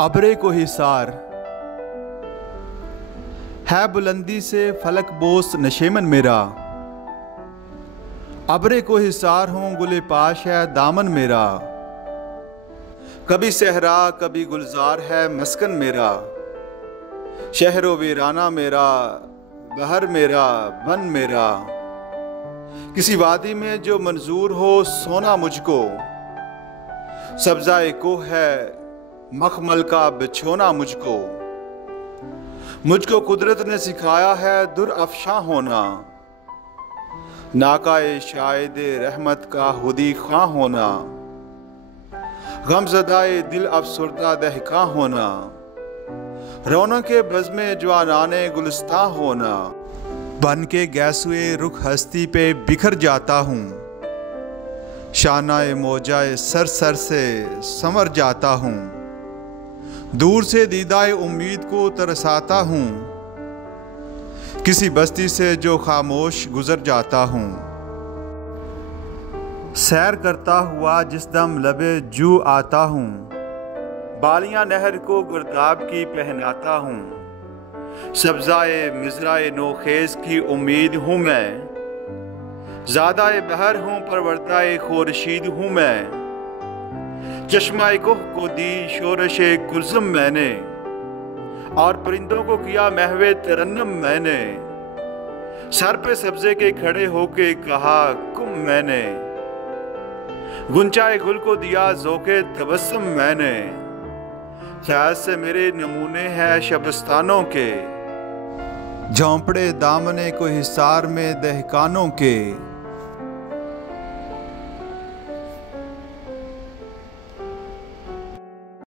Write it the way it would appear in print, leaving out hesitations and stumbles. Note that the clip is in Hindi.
अबरे को हिसार है बुलंदी से फलक बोस नशेमन मेरा। अबरे को हिसार हूँ गुले पाश है दामन मेरा। कभी सहरा कभी गुलजार है मस्कन मेरा। शहरो वीराना मेरा, बहर मेरा, बन मेरा। किसी वादी में जो मंजूर हो सोना मुझको। सब्जाए को है मखमल का बिछोना मुझको कुदरत ने सिखाया है दुरअफ़शां होना। नाकाए शायद रहमत का हुदी खां होना। गमज़दाए दिल अफसुर्दा दहका होना। रौनक के बज़्मे जवानाने गुलिस्तां होना। बन के गैसुए रुख हस्ती पे बिखर जाता हूँ। शानाए मोजाए सर सर से संवर जाता हूँ। दूर से दीदाए उम्मीद को तरसाता हूँ। किसी बस्ती से जो खामोश गुजर जाता हूँ। सैर करता हुआ जिस दम लबे जू आता हूँ। बालियां नहर को गुरदाब की पहनाता हूँ। सब्जाए मिज़राए नोखेज की उम्मीद हूँ मैं। ज़ादाए बहर हूँ परवरदाए खुर्शीद हूँ मैं। चश्माए कोह को दी शोरशे कुल्ज़म मैंने। और परिंदों को किया महवे तरन्नम मैंने। सर पे सब्ज़े के खड़े होके कहा कुम मैंने। गुंचाए गुल को दिया ज़ोके तबस्सुम मैंने। ख्याल से मेरे नमूने हैं शबस्तानों के। झोंपड़े दामने को हिसार में दहकानों के।